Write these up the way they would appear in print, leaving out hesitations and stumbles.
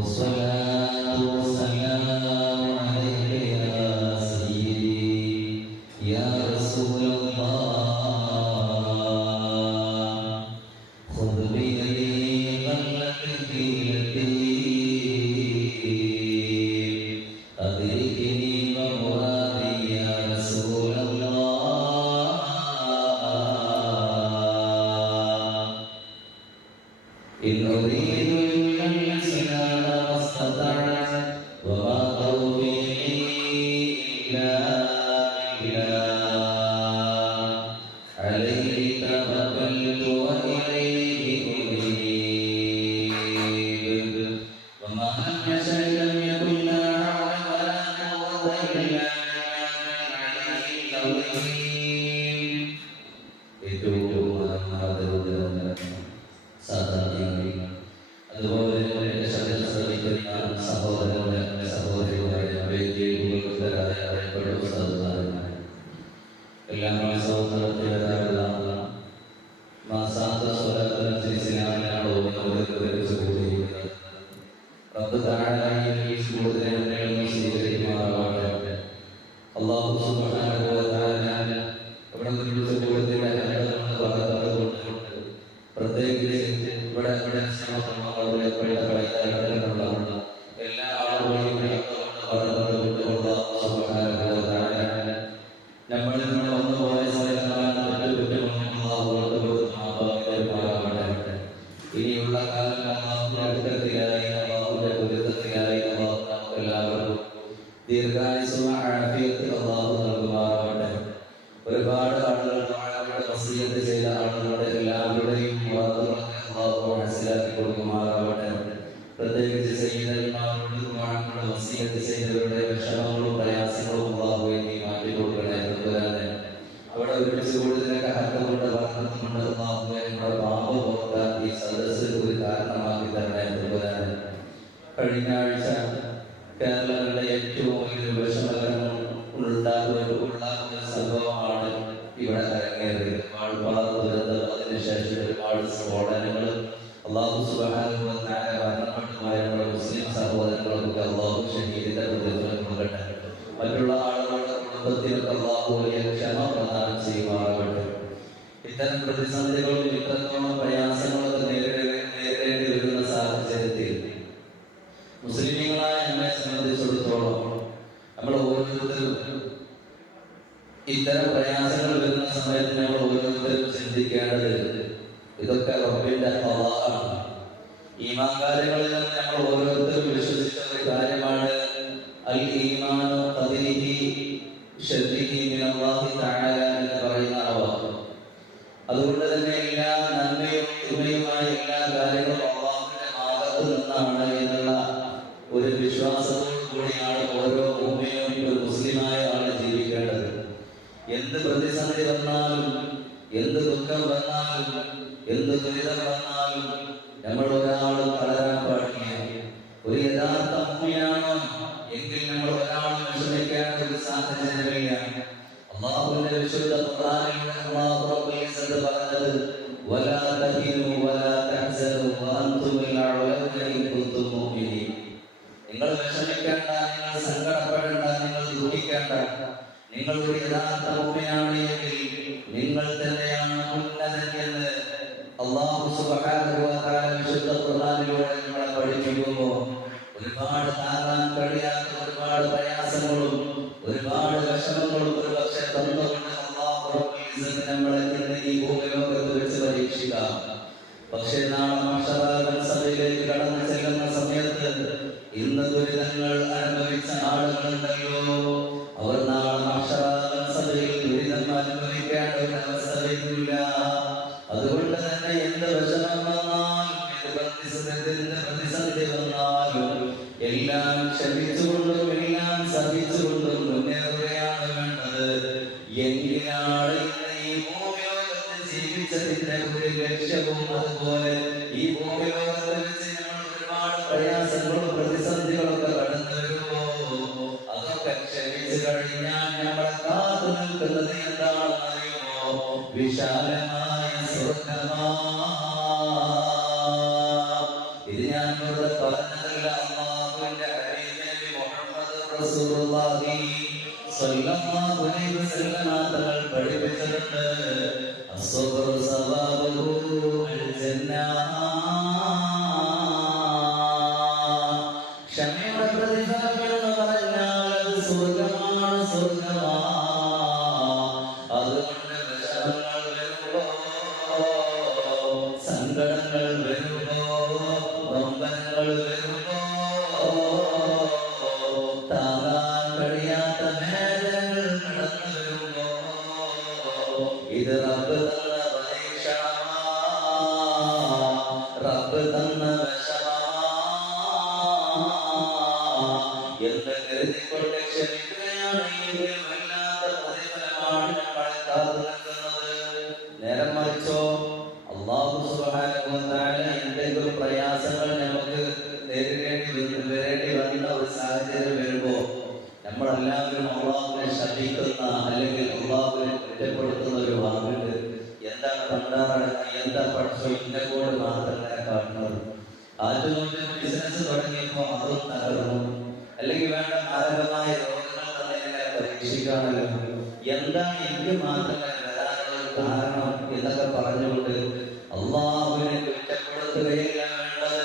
والصلاة والسلام عليك يا سيدي يا رسول الله خذ بيدي قبل تكفيرتي أدركني ومرادي يا رسول الله إن أريد إلا الإسلام ما استطعت وما توفيقي إلا بالله عليه توكلت وإليه أنيب وما لم يشأ لم يكن لا حول ولا قوة إلا بالله العظيم. Itu സാധാരണ അതുപോലെ ശ്രദ്ധിക്കുന്ന സഹോദരങ്ങളെ സഹോദരിമാരെ വേദിയിലുള്ളവരായ അറിയപ്പെടുന്ന സഹോദരന്മാരെ എല്ലാ മാസവും നടത്തിയതായുള്ള മാസാന്ത സ്വരത്തിനനുസരിച്ചാണോ റബ്ബ് താഴെ കൂടുതൽ സ്വീകരിക്കുമാറാവട്ടെ. അല്ലാഹു സുബ്ഹാനഹു വ തആല ഇവിടെ നിന്നുള്ള കൂടുതൽ പ്രത്യേകിച്ച് ഇവിടെ എല്ലാ ആളുകളും നമ്മളിൽ നിന്ന് വന്നുപോയ ഇനിയുള്ള കാലം അടുത്തത്തിലായി പൊരുത്തത്തിലായി എല്ലാവർക്കും ദീർഘായുസ്സും ആഫിയത്തും അല്ലാഹു നൽകുമാറാവട്ടെ. ഒരുപാട് ആളുകൾ വസിയത്ത് ചെയ്ത ആളുകളുടെ എല്ലാവരുടെയും മനസ്സിലാക്കി കൊടുക്കുമാറാവട്ടെ. പ്രത്യേകിച്ച് സയ്യിദന്മാരോട് വസിയത്ത് ചെയ്തവരുടെ വിഷമങ്ങളും പ്രയാസങ്ങളും അല്ലാഹുവേ നീ മാറ്റി കൊടുക്കണേ. അവിടെ ഒരുമിച്ച് കൂടുതലൊക്കെ ഹക്കമുണ്ട് വർണ്ണത്തുമുണ്ട് അല്ലാഹുവേ നമ്മുടെ പാപം പോകാൻ ഈ സദസ്സ് ഒരു കാരണമാക്കി തരണേ. കഴിഞ്ഞ ആഴ്ച കേരളത്തിലെ ഏറ്റവും വലിയ വിഷമകരം ഉണ്ടാകുന്ന സംഭവമാണ് ഇവിടെ അരങ്ങേറിയത്. അതിനുശേഷം ഒരുപാട് സ്ഫോടനങ്ങൾ അല്ലാഹു സുബ്ഹാനഹു വ തആല മരണപ്പെട്ടുപോയ നമ്മുടെ മുസ്ലിം സഹോദരങ്ങൾക്ക് അല്ലാഹു ഷഹീദിന്റെ പ്രതിഫലം കൊടുക്കട്ടെ. മറ്റുള്ള ആളുകളുടെ കുടുംബത്തിനൊക്കെ അല്ലാഹു വലിയ ക്ഷമ പ്രദാനം ചെയ്യുമാറാകട്ടെ. ഇത്തരം പ്രതിസന്ധികളും ഇത്രത്തോളം പ്രയാസങ്ങളൊക്കെ നേരിടേണ്ടി വരുന്ന സാഹചര്യത്തിൽ മുസ്ലിമീങ്ങളായ നമ്മെ സംബന്ധിച്ചിടത്തോളം നമ്മൾ ഓരോരുത്തരും ഇത്തരം പ്രയാസങ്ങൾ വരുന്ന സമയത്ത് നമ്മൾ ഓരോരുത്തരും ചിന്തിക്കേണ്ടത് ഇതൊക്കെ റബ്ബിന്റെ ഖദാഅാണ്. ഈമാൻ കാര്യങ്ങളിൽ നിന്ന് നമ്മൾ ഓരോരുത്തരും വിശ്വസിച്ച ഒരു കാര്യമാണ് അൽ ഈമാനു ഖദരിഹി ശർരിഹി മിനല്ലാഹി തആല എന്ന് പറയുന്ന വാക്ക്. അതുകൊണ്ട് തന്നെ എല്ലാ നന്മയും തിന്മയുമായ എല്ലാ കാര്യങ്ങളും അല്ലാഹുവിന്റെ ഭാഗത്ത് നിന്നാണ് എന്നുള്ള ഒരു വിശ്വാസത്തോടു കൂടിയാണ് ഓരോ മുഅ്മിനും ഒരു മുസ്ലിമായ ആള് ജീവിക്കേണ്ടത്. എന്ത് പ്രതിസന്ധി വന്നാലും എന്ത് ദുഃഖം വന്നാലും എന്ത് ദുരിതം വന്നാലും നമ്മൾ ഒരാളും തളരാൻ പാടില്ല. ഒരു യഥാർത്ഥ മുഅ്മിനാണ് എങ്കിൽ നമ്മൾ ഒരാളും വിഷമിക്കേണ്ട ഒരു സാഹചര്യമില്ല. അല്ലാഹുവിന്റെ വിശുദ്ധ ഖുർആനിലൂടെ അല്ലാഹു റബ്ബുൽ ഇസ്സത്ത് പറഞ്ഞത് വലാ തഹിനു വലാ തഹ്സനു വഅൻതുമുൽ അഅ്ലൗന ഇൻ കുൻതും മുഅ്മിനീൻ. നിങ്ങൾ വിഷമിക്കേണ്ട, നിങ്ങൾ സങ്കടപ്പെടേണ്ട, നിങ്ങൾ ദുഃഖിക്കേണ്ട. നിങ്ങൾ ഒരു യഥാർത്ഥ മുഅ്മിനാണ് എങ്കിൽ നിങ്ങൾ തന്നെയാണ് ഉന്നതൻ എന്ന് അല്ലാഹു സുബ്ഹാനഹു വ തആല വിശുദ്ധ ഖുർആനിലൂടെ നമ്മളെ പഠിപ്പിക്കുമ്പോൾ ഒരുപാട് താങ്ങാൻ കഴിയാത്ത ഒരുപാട് പ്രയാസങ്ങളും ഒരുപാട് വിഷമങ്ങളും ഒരുപക്ഷെ തന്നുകൊണ്ട് അല്ലാഹു റബ്ബുൽ ഇസ്സത്ത് നമ്മളെ ഇന്ന് ഈ ഭൂമിലോകത്ത് വെച്ച് പരീക്ഷിക്കാം. പക്ഷേ നാളെ മഹ്ശറ സഭയിലേക്ക് കടന്നു ചെല്ലുന്ന സമയത്ത് ഇന്ന് ദുരിതങ്ങൾ അനുഭവിച്ച ആളുകളുണ്ടല്ലോ, അവർ നാളെ മഹ്ശറ സഭയിൽ ദുരിതം അനുഭവിക്കേണ്ട ഒരു അവസ്ഥ വരില്ല. അതുകൊണ്ട് തന്നെ എന്ത് വിഷമം വന്നാലും പ്രതിസന്ധി വന്നാലും എല്ലാം ക്ഷമിച്ചുകൊണ്ടും എല്ലാം സഹിച്ചുകൊണ്ടും മുന്നേറുകയാണ് വേണ്ടത്. എങ്കിലാണ് ഈ ഭൂമിലോകത്ത് ജീവിച്ചതിന്റെ ഒരു ലക്ഷ്യവും. അതുപോലെ ഈ ഭൂമിലോകത്ത് വെച്ച് നമ്മൾ ഒരുപാട് പ്രയാസങ്ങളും പ്രതിസന്ധികളൊക്കെ കടന്നു വരുമ്പോ അതൊക്കെ ക്ഷമിച്ചു കഴിഞ്ഞാൽ നമ്മളെ കാത്തു നിൽക്കുന്നത് എന്താണെന്ന് അറിയുമോ? വിശാലമായ സ്വർഗമാ. ഇത് ഞാൻ പറഞ്ഞതല്ല, അല്ലാഹുവിന്റെ ഹബീബ് നബി മുഹമ്മദ് റസൂലുള്ളാഹി സ്വല്ലല്ലാഹു അലൈഹി വസല്ലം തങ്ങൾ പഠിപ്പിച്ചിട്ടുണ്ട്. അസ്സബ്റു സവാബുഹു അൽ ജന്നah. ക്ഷമയുടെ പ്രതിഫലം എന്ന് പറഞ്ഞാൽ അത് സ്വർഗമാണ്, സ്വർഗമാണ്. അതുകൊണ്ട് വിഷമങ്ങൾ വരുമ്പോ, സങ്കടങ്ങൾ വരുമ്പോ, നൊമ്പരങ്ങൾ വരുമ്പോ, താങ്ങാൻ കഴിയാത്ത വേദനകൾ കടന്നു വരുമ്പോ, ഇത് റബ്ബ് തന്ന പരീക്ഷണമാ, റബ്ബ് തന്ന എന്ന് കരുതിക്കൊണ്ട് ക്ഷമിക്കുകയാണെങ്കിൽ വല്ലാത്ത പ്രതിഫലമാണ് നമ്മളെ കാത്തു നിൽക്കുന്നത്. നേരം മറിച്ചോ, അല്ലാഹു സുബ്ഹാനഹു വ തആല എന്തെങ്കിലും പ്രയാസങ്ങൾ നമുക്ക് വരേണ്ടി വന്ന ഒരു സാഹചര്യം വരുമ്പോ നമ്മളെല്ലാവരും അല്ലാഹുവിനെ ശപിക്കുന്ന അല്ലെങ്കിൽ അല്ലാഹുവിനെ കുറ്റപ്പെടുത്തുന്ന ഒരു വാക്കുണ്ട്. എന്താണ് പണ്ടാറടങ്ങി, എന്താ പഠിച്ചോ, ഇന്നെ കൊണ്ട് മാത്രം കാട്ടുന്നത്. ആദ്യം ബിസിനസ് തുടങ്ങിയപ്പോ അതും തകർന്നു. അല്ലെങ്കിൽ വേണ്ട മാരകമായ രോഗങ്ങൾ തന്നെ എങ്ങനെ പരീക്ഷിക്കാണല്ലോ, എന്താണ് എനിക്ക് മാത്രമേ വരാനുള്ള കാരണം എന്നൊക്കെ പറഞ്ഞുകൊണ്ട് അല്ലാഹുവിനെ കുറ്റപ്പെടുത്തുകയില്ല വേണ്ടത്.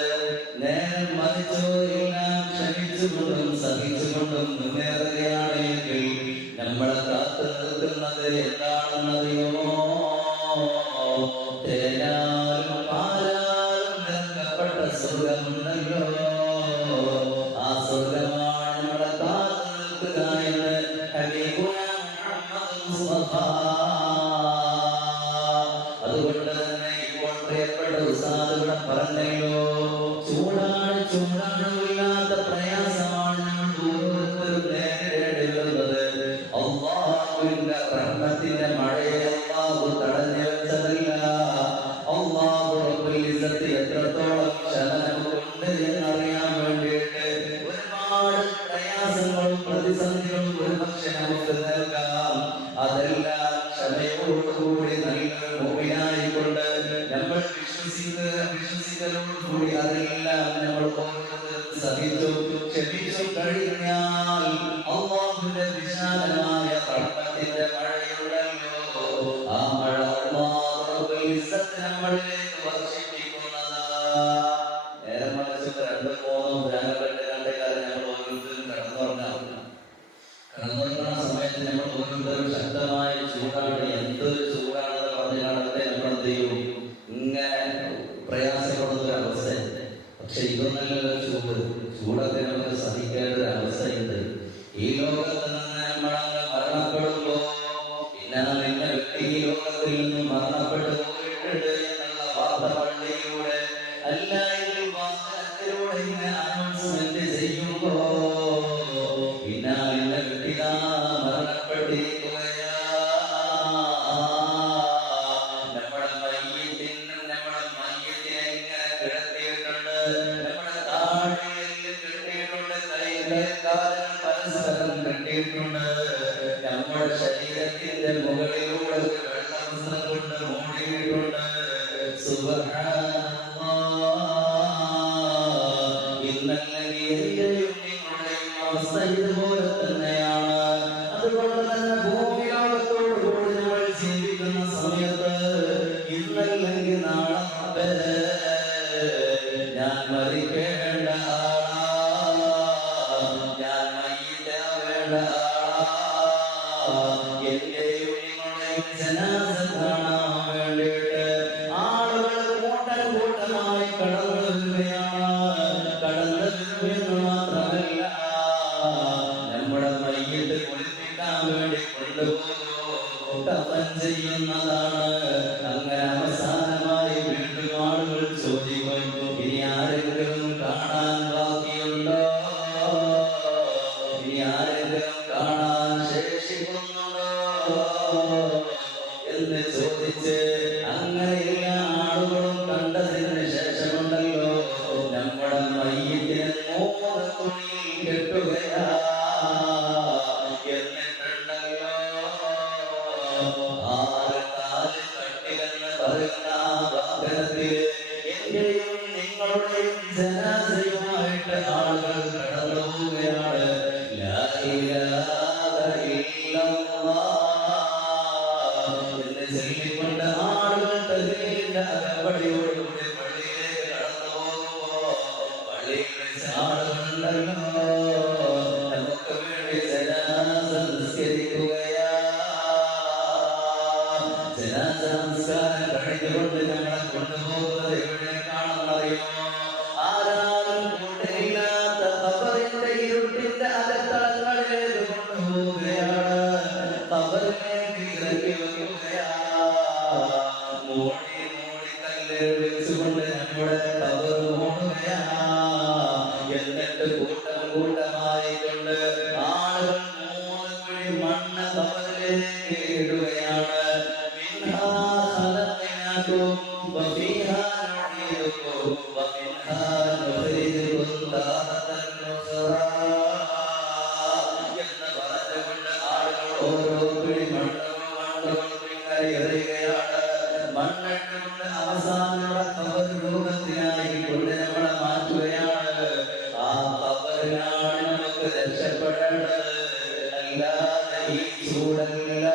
നേരം മറിച്ചോ എല്ലാം ക്ഷമിച്ചുകൊണ്ടും സഹിച്ചുകൊണ്ടും മുന്നേറുകയാണെങ്കിൽ നമ്മളെ കാത്തു നിൽക്കുന്നത് എന്താണെന്നറിയുമോ? തേനാലും പാലാലും നിറക്കപ്പെട്ട സ്വർഗമുണ്ടല്ലോ, ആ സ്വർഗമാണ് നമ്മളെ കാത്തു നിൽക്കുക എന്ന് ഹബീബുന മുഹമ്മദ് മുസ്തഫ. അതുകൊണ്ട് തന്നെ ഇപ്പോൾ പ്രിയപ്പെട്ട ഉസ്താദുകളെ പറഞ്ഞല്ലോ, ചൂടാണ് ചൂടാണ്, ഇല്ലാത്ത പ്രയാസമാണ് നമ്മൾ ഓരോരുത്തരും നേരിടേണ്ടി വരുന്നത്. അല്ലാഹുവിന്റെ റഹ്മത്തിന്റെ മഴയെ അല്ലാഹു തടഞ്ഞു വെച്ചതല്ല. അല്ലാഹു റബ്ബുൽ ഇസ്സത്ത് എത്രത്തോളം ക്ഷമനുണ്ട് എന്നറിയാൻ വേണ്ടിയിട്ട് ഒരുപാട് പ്രയാസങ്ങളും പ്രതിസന്ധികളും ഒരുപക്ഷെ നമുക്ക് നൽകാം. അതെല്ലാം ക്ഷമയോടുകൂടി നല്ലൊരു മുഅ്മിനായിക്കൊണ്ട് നമ്മൾ വിശ്വസിക്കലോടുകൂടി അതെല്ലാം നമ്മൾ ഓരോരുത്തരും സഹിച്ചും ക്ഷമിച്ചും കഴിഞ്ഞാൽ അല്ലാഹുവിന്റെ വിശാലമായ റഹ്മത്തിന്റെ മഴയുണ്ടല്ലോ, ആ മഴ അല്ലാഹു റബ്ബുൽ ഇസ്സത്ത് നമ്മളിലേക്ക് വർഷിപ്പിക്കുന്നതാ. നേരം മറിച്ച് 2-3 ജനങ്ങളുടെ കാലം നമ്മൾ ഓരോരുത്തരും കടന്നുറങ്ങുന്ന സമയത്ത് നമ്മൾ ഓരോരുത്തരും ശക്തമായ ചൂടാണ്, എന്തൊരു ചൂടാണെന്ന് പറഞ്ഞാലത്തെ നമ്മൾ എന്ത് ചെയ്യും, ഇങ്ങനെ പ്രയാസപ്പെടുന്ന ഒരു അവസ്ഥയുണ്ട്. പക്ഷെ ഇതൊന്നല്ലല്ലോ ചൂടൊക്കെ നമുക്ക് സഹിക്കേണ്ട ഒരു അവസ്ഥയുണ്ട്. ഈ ലോകത്ത് നിന്ന് നമ്മളങ്ങ് മരണപ്പെടുമ്പോ പിന്നെ നിന്റെ വ്യക്തി ഈ ലോകത്തിൽ നിന്ന് മരണപ്പെട്ടു പോയിട്ടുണ്ട് എന്നുള്ള വാർത്ത പള്ളിയിലൂടെ അല്ലെങ്കിൽ വാഹനത്തിലൂടെ ഇങ്ങനെ അനൗൺസ്മെന്റ് ചെയ്യുമ്പോ പിന്നെ നിന്റെ വ്യക്തി മരണപ്പെട്ടിരിക്കുകയാ. നമ്മുടെ മയ്യത്തിനെ ഇങ്ങനെ കിടത്തിയിട്ടുണ്ട്, നമ്മുടെ താടിയിൽ കെട്ടിയിട്ടുണ്ട്, കൈകാലം പരസ്പരം കെട്ടിയിട്ടുണ്ട്, നമ്മുടെ ശരീരത്തിന്റെ മുകളിലൂടെ വെള്ളവസ്ത്രം കൊണ്ട് മൂടിയിട്ടുണ്ട്. ഇന്നല്ലെങ്കിൽ എന്റെയും നിങ്ങളുടെയും അവസ്ഥ ഇതുപോലെ തന്നെയാണ്. അതുകൊണ്ട് തന്നെ ഭൂമിലോകത്തോടുകൂടി നമ്മൾ ജീവിക്കുന്ന സമയത്ത് ഇന്നല്ലെങ്കിൽ നാളെ ഞാൻ മരിക്കേണ്ട ആളാ, ഞാൻ മയ്യിത്താവേണ്ട ആളാ. എന്റെയും നിങ്ങളുടെയും ജനാസ കാണാൻ വേണ്ടിയിട്ട് ആളുകൾ കൂട്ടം കൂട്ടമായി കടന്നു വരുകയാണ്. കടന്നു വരുമെന്ന് മാത്രമല്ല, നടപടിയോടുകൂടി പള്ളിയിലേക്ക് കടന്നു പോകുമ്പോ പള്ളിയിൽ വെച്ച് ആളുകളുണ്ടല്ലോ നമുക്ക് വേണ്ടി ജനാസ നിസ്കരിക്കുകയാ. ജനാസ നമസ്കാരം കഴിഞ്ഞുകൊണ്ട് ഞങ്ങളെ കൊണ്ടുപോകുന്നത് എവിടേക്കാണെന്നറിയുമോ? ആരാലും കൂട്ടില്ലാത്ത ഖബറിന്റെ ഇരുട്ടിന്റെ അകത്തളങ്ങളിലേക്ക് കൊണ്ടുപോവുകയാണ്. ഖബറിലേക്ക് ഇറക്കി വെക്കുകയാ. മൂടി കല്ല് വെച്ചുകൊണ്ട് നമ്മുടെ ഖബർ മൂടുകയാ. എന്നിട്ട് കൂട്ടം കൂട്ടമായിക്കൊണ്ട് ആളുകൾ 3 പിടി മണ്ണ് ഖബറിലേക്ക് ഇടുകയാണ്. മിൻഹാ ഖലഖനാകും വഫീഹാ നുഈദുകും വമിൻഹാ നുഖ്രിജുകും താറതൻ ഉഖ്റാ എന്ന് പറഞ്ഞുകൊണ്ട് ആളുകൾ ഓരോ പിടി മണ്ണുകൾ എറിയുകയാണ്. മണ്ണിട്ടുകൊണ്ട് അവസാനമുള്ള ഖബർ രൂപത്തിനായി കൊണ്ട് നമ്മളെ മാറ്റുകയാണ്. ആ ഖബറിലാണ് നമുക്ക് രക്ഷപ്പെടേണ്ടത്, അല്ലാതെ ഈ ചൂടല്ല.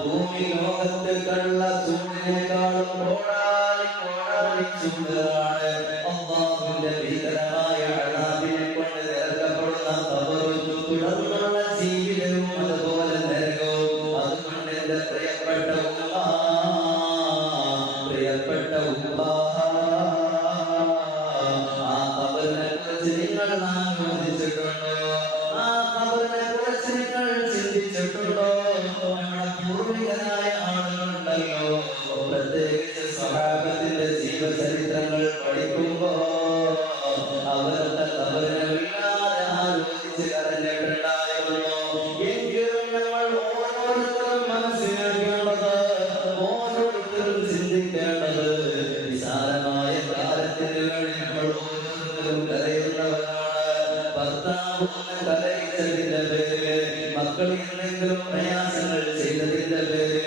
ഭൂമി ലോകത്തേക്കുള്ള ചൂടിനേക്കാളും കോടാലി ചൂടാണ്. അല്ലാഹുവിന്റെ ഭീകരമായ അദാബിനെ കൊണ്ട് നിറക്കപ്പെടുന്ന ഖബറും തുടർന്നുള്ള ജീവിതവും അതുപോലെ നരകവും. അതുകൊണ്ട് എന്റെ പ്രിയപ്പെട്ട ആ ഖബറിനെ കുറിച്ച് നിങ്ങൾ ആലോചിച്ചിട്ടുണ്ടോ? ആ ഖബറിനെ കുറിച്ച് നിങ്ങൾ ചിന്തിച്ചിട്ടുണ്ടോ? നമ്മുടെ പൂർവികരായ ആളുകളുണ്ടല്ലോ, പ്രത്യേകിച്ച് സ്വഹാബത്തിന്റെ ജീവചരിത്രങ്ങൾ പഠിക്കുമ്പോ അവരുടെ ഖബറിനെ വല്ലാതെ ആലോചിച്ച് കരഞ്ഞിട്ടുണ്ടായിരുന്നു. എങ്കിലും നമ്മൾ ഓരോരുത്തരും മനസ്സിലാക്കേണ്ടത്, ഓരോരുത്തരും ചിന്തിക്കേണ്ടത്, വിശാലമായ കാലത്തിന് വേണ്ടി നമ്മൾ ഓരോരുത്തരും കരയുന്നവരാണ്. ഭർത്താവ് കലയിച്ചതിന്റെ പേര്, മക്കൾ എന്തെങ്കിലും പ്രയാസങ്ങൾ ചെയ്തതിന്റെ പേര്,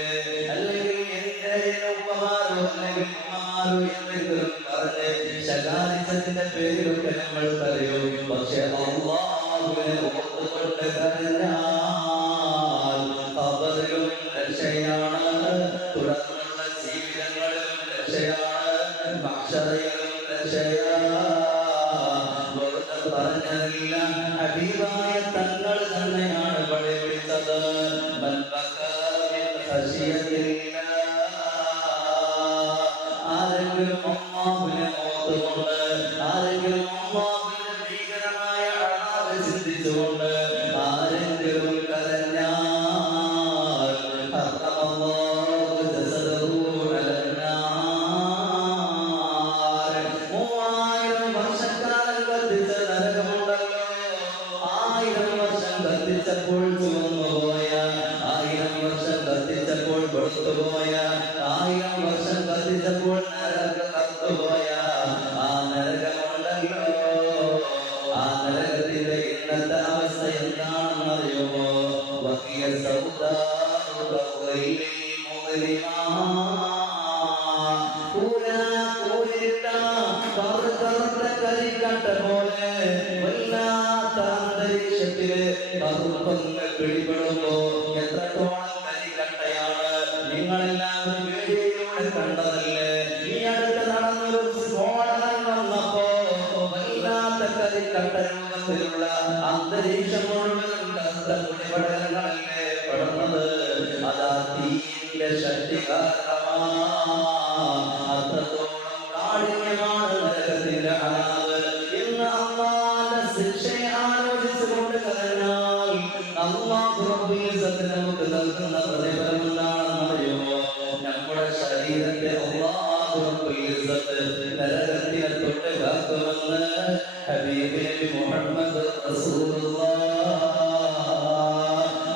അല്ലെങ്കിൽ എന്റെ ഉപ്പമാരോ അല്ലെങ്കിൽ ഉമ്മമാരോ എന്തെങ്കിലും പറഞ്ഞ് ശകാരിച്ചതിന്റെ പേരിലൊക്കെ നമ്മൾ കരയും. പക്ഷെ അല്ലാഹുവിനെ ഓർത്തുകൊണ്ട് കരഞ്ഞാൽ ഖബറിലും രക്ഷയാണ്, തുടർന്നുള്ള ജീവിതങ്ങളിലും രക്ഷയാണ്, മഹ്ശറിലും രക്ഷയാണ്. വെറുതെ പറഞ്ഞതില്ല, ഹബീബായ തങ്ങൾ തന്നെയാണ് പഠിപ്പിച്ചത്. മൻ ബകാ മിൻ ഖശിയത്തില്ലാ, ആരെങ്കിലും അല്ലാഹുവിനെ ഓർത്തുകൊണ്ട്, ആരെങ്കിലും അല്ലാഹുവിന്റെ ഭീകരമായ അദാബ് ചിന്തിച്ചുകൊണ്ട് ആരെങ്കിലും കരഞ്ഞാൽ ഹറമല്ലാഹു ജസദഹു അലന്നാർ. 3000 വർഷക്കാലം കത്തിച്ച നരകമുണ്ടല്ലോ, 1000 വർഷം കത്തിച്ചപ്പോൾ ചുവന്നുപോയ, 1000 വർഷം കത്തിച്ചപ്പോൾ വെളുത്തുപോയ, 1000 വർഷം കത്തിച്ചപ്പോൾ നരകം കത്തുപോയ ആ നരകമുണ്ടല്ലോ, ആ നരകത്തിന്റെ ഇന്നത്തെ അവസ്ഥ എന്താണെന്നറിയുമോ? വഹിയ സൗദാഉ കഗ്ലൈലിൽ മുഗ്ലിമാ, കൂരിട്ട കറുത്ത കരിക്കട്ട പോലെ വല്ലാത്ത അന്തരീക്ഷത്തില് കറുപ്പങ്ങൾ പിടിപെടുമ്പോ എത്രത്തോളം കരിക്കട്ടയാണ്. നിങ്ങളെല്ലാവരും വീഡിയോയിലൂടെ കണ്ടതല്ലേ? ഈ അടുത്ത് നടന്നൊരു സ്ഫോടനം വന്നപ്പോ വല്ലാത്ത കരിക്കട്ട രൂപത്തിലുള്ള അന്തരീക്ഷം മുഴുവൻ കറുത്ത പൊടിപടലങ്ങളല്ലേ പെടുന്നത്. അതാ തീന്റെ ശക്തി കാരണമാണ്. അത്രത്തോളം കാഠിന്യമാണ് നരകത്തിന്റെ അളവ്. ഇന്ന് അല്ലാഹുവിന്റെ ശിക്ഷയെ ആലോചിച്ചുകൊണ്ട് കരഞ്ഞാൽ അല്ലാഹു റബ്ബുൽ ഇസ്സത്ത് നമുക്ക് നൽകുന്ന പ്രതിഫലം എന്താണെന്നറിയുമോ? നമ്മുടെ ശരീരത്തെ അല്ലാഹു റബ്ബുൽ ഇസ്സത്ത് നരകത്തിനെ തൊട്ട് കാക്കുമെന്ന് ഹബീബ് നബി മുഹമ്മദ് റസൂലുള്ളാഹ്.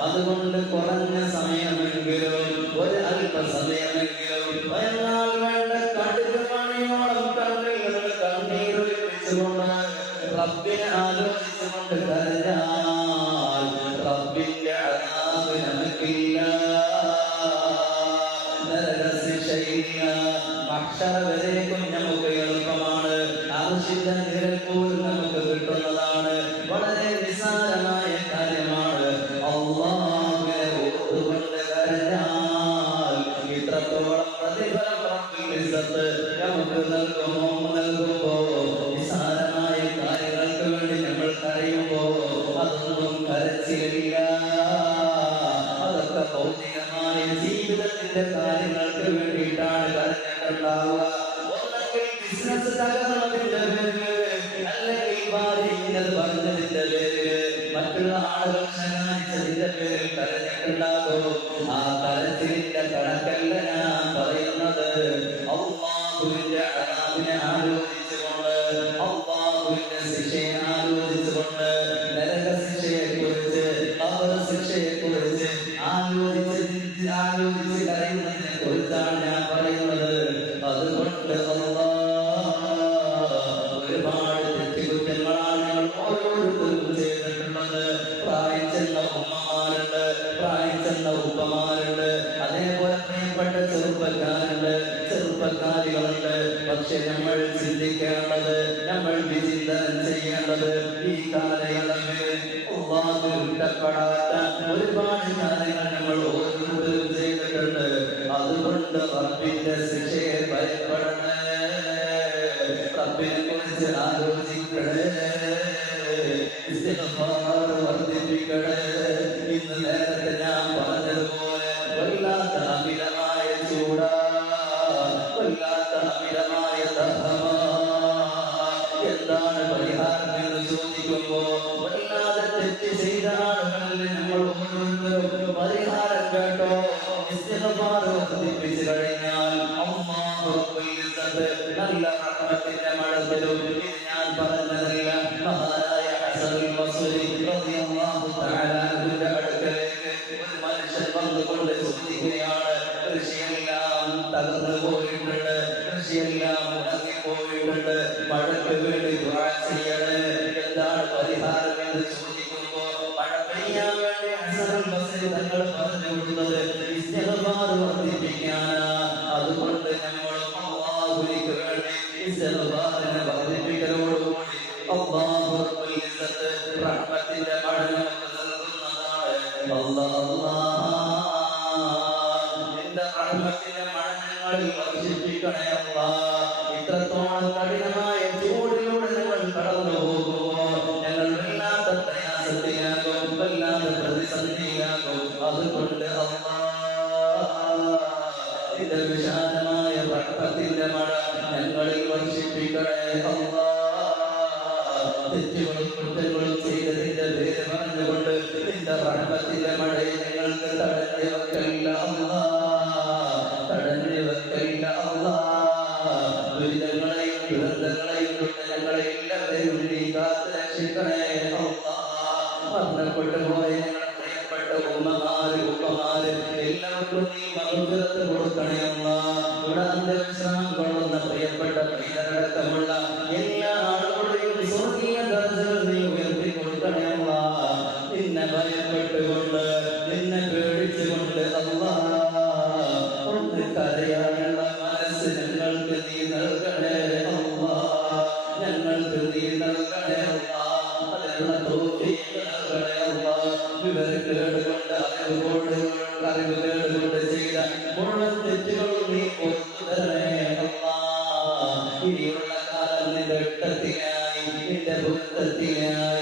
അതുകൊണ്ട് കുറഞ്ഞ സമയമെങ്കിലും, ഒരു അല്പസമയമെങ്കിലും എന്നാൽ വേണ്ട കടുകുമണിയോളം കണ്ണിൽ നിന്ന് കണ്ണീരൊലിപ്പിച്ചുകൊണ്ട് റബ്ബിനെ ആലോചിച്ചുകൊണ്ട് കരഞ്ഞാൽ റബ്ബിന്റെ അദാബ് നമുക്കില്ല, നരകശിക്ഷയില്ല. മഹ്ശറ വരേക്കും നമുക്ക് എളുപ്പമാണ്. ആവശ്യത്തെ നിരക്കൂൽ നമുക്ക് കിട്ടുന്നതാണ്. വളരെ നിസ്സാരമായ കാര്യമാണ്. അല്ലാഹുവിനെ ഓർത്തുകൊണ്ട് കരഞ്ഞാൽ ഇത്രത്തോളം പ്രതിഫലം അത് പറഞ്ഞതിന്റെ പേരില് മറ്റുള്ള ആളുകൾ ശകാരിച്ചതിന്റെ പേരിൽ കരഞ്ഞിട്ടുണ്ടാകും. ആ കരച്ചിലിന്റെ കണക്കല്ല ഞാൻ പറയുന്നത്. അല്ലാഹുവിന്റെ അദാബിനെ ആലോചിച്ചുകൊണ്ട്, അല്ലാഹുവിന്റെ ശിക്ഷയെ ആലോചിച്ചുകൊണ്ട്, നരക ശിക്ഷയെ കുറിച്ച്, ഖബർ ശിക്ഷയെ കുറിച്ച് ആലോചിച്ച് കരയുന്നതിനെ കുറിച്ചാണ് ഞാൻ പറയുന്നത്. അതുകൊണ്ട് ഒരുപാട് തെറ്റുകുറ്റങ്ങളാണ് ഞങ്ങൾ ഓരോരുത്തരും ചെയ്തിട്ടുള്ളത്. പ്രായം ചെന്ന ഉമ്മമാരുണ്ട്, പ്രായം ചെന്ന ഉപ്പമാരുണ്ട്, അതേപോലെ പ്രിയപ്പെട്ട ചെറുപ്പക്കാരുണ്ട്, ചെറുപ്പക്കാരികളുണ്ട്. പക്ഷെ നമ്മൾ ചിന്തിക്കേണ്ടത്, നമ്മൾ വിചിന്തനം ചെയ്യേണ്ടത്, ഈ കാലയളവിൽ ഇഷ്ടപ്പെടാത്ത ഒരുപാട് കാര്യങ്ങൾ നമ്മൾ ഓരോരുത്തരും ചെയ്തിട്ടുണ്ട്. അതുകൊണ്ട് റബ്ബിന്റെ ശിക്ഷയെ ഭയപ്പെടണേ, റബ്ബിനെ കുറിച്ച് ആലോചിക്കണേ, ഇസ്തിഗ്ഫാർ വർദ്ധിപ്പിക്കണേ. ഇന്ന് നേരത്തെ ഞാൻ പറഞ്ഞതുപോലെ വല്ലാത്ത അമിതമായ ചൂടാ, വല്ലാത്ത അമിതമായ ദഹമാ. എന്താണ് പരിഹാരം എന്ന് ചോദിക്കുമ്പോ വല്ലാതെ തെറ്റ് ചെയ്ത ആളുകളിൽ നമ്മൾ ഓരോരുത്തരും പരിഹാരം കേട്ടോ. ഇസ്തിഗ്ഫാർ വർദ്ധിപ്പിച്ചു കഴിഞ്ഞാൽ അല്ലാഹു റബ്ബുൽ ഇസ്സത്ത് നല്ല റഹ്മത്തിന്റെ മഴ തരും. ഇത് ഞാൻ പറഞ്ഞതല്ല. മഹാനായ ഹസനുൽ ബസ്രി റളിയല്ലാഹു തആല അൻഹുവിന്റെ അടുക്കലേക്ക് ഒരു മനുഷ്യൻ വന്നുകൊണ്ട് ചോദിക്കുകയാണ്, കൃഷിയെല്ലാം തകർന്നു പോയിട്ടുണ്ട്, കൃഷിയെല്ലാം മുടങ്ങിപ്പോയിട്ടുണ്ട്, മഴയ്ക്ക് വേണ്ടി ദുആ ചെയ്യണേ, എന്താണ് പരിഹാരം എന്ന് ചോദിക്കുമ്പോ മഴ പെയ്യാൻ വേണ്ടി ഹസനുൽ ബസ്രി തങ്ങൾ പറഞ്ഞു കൊടുത്തത് ഇസ്തിഗ്ഫാർ വർദ്ധിപ്പിക്കാനാ. അതുകൊണ്ട് നമ്മളും അല്ലാഹുവിലേക്ക് വേണ്ടി ഇസ്തിഗ്ഫാറിനെ വർദ്ധിപ്പിക്കലോടുകൂടി അല്ലാഹു റബ്ബുൽ ഇസ്സത്ത് റഹ്മത്തിന്റെ മഴ നമുക്ക് നൽകുന്നതാണ്. നിന്റെ റഹ്മത്തിന്റെ മഴ ഞങ്ങളിൽ വർഷിപ്പിക്കണേ അല്ലാഹ്. ഇത്രത്തോളം കഠിനമായ ചൂടിലൂടെ ഞങ്ങൾ കടന്നു പോകുമ്പോ ഞങ്ങൾ വല്ലാത്ത പ്രയാസത്തിലാകും, വല്ലാത്ത പ്രതിസന്ധിയിലാകും. അതുകൊണ്ട് നിന്റെ വിശാലമായ റഹ്മത്തിന്റെ മഴ ഞങ്ങളിൽ വർഷിപ്പിക്കണേ അല്ലാഹ്. തെറ്റുകളും കുറ്റങ്ങളും ചെയ്തതിന്റെ പേര് പറഞ്ഞുകൊണ്ട് നിന്റെ റഹ്മത്തിന്റെ മഴയെ ഞങ്ങൾക്ക് തടഞ്ഞു വെക്കല്ല അല്ലാഹ്, തടഞ്ഞു വെക്കല്ല അല്ലാഹ്. ദുരിതങ്ങളെയും ദുരന്തങ്ങളെയും കൊണ്ട് ഞങ്ങളെ എല്ലാവരെയും നീ കാത്ത് രക്ഷിക്കണേ അല്ലാഹ്. മരണപ്പെട്ടു പോയ ഞങ്ങളുടെ പ്രിയപ്പെട്ട ഉപ്പമാര് എല്ലാവർക്കും നീ മഗ്ഫിറത്ത് കൊടുക്കണേ അല്ലാഹ്. ഇവിടെ അന്ത്യവിശ്രാമം കൊള്ളുന്ന പ്രിയപ്പെട്ട പൈതലടക്കമുള്ള എല്ലാ ആളുകളുടെയും സ്വർഗീയ ദർജകൾ നീ ഉയർത്തി കൊടുക്കണേ അല്ലാഹ്. നിന്നെ ഭയപ്പെട്ടുകൊണ്ട്, നിന്നെ പേടിച്ചുകൊണ്ട് അല്ലാഹ് ഒന്ന് കരയാനുള്ള മനസ്സ് ഞങ്ങൾക്ക് നീ നൽകണേ അല്ലാഹ്, ഞങ്ങൾക്ക് നീ നൽകണേ അല്ലാഹ്. അതിനുള്ള തൗഫീഖ് നൽകണേ അല്ലാഹ്. വിവരക്കേട് കൊണ്ട് അറിവ് കേടുകൊണ്ട് ചെയ്ത മുഴുവൻ തെറ്റുകളും നീ പുറത്തു തരണേ അല്ലാഹ്. ഇനിയുള്ള കാലം നിന്റെ ഇഷ്ടത്തിനായി, നിന്റെ പൊരുത്തത്തിനായി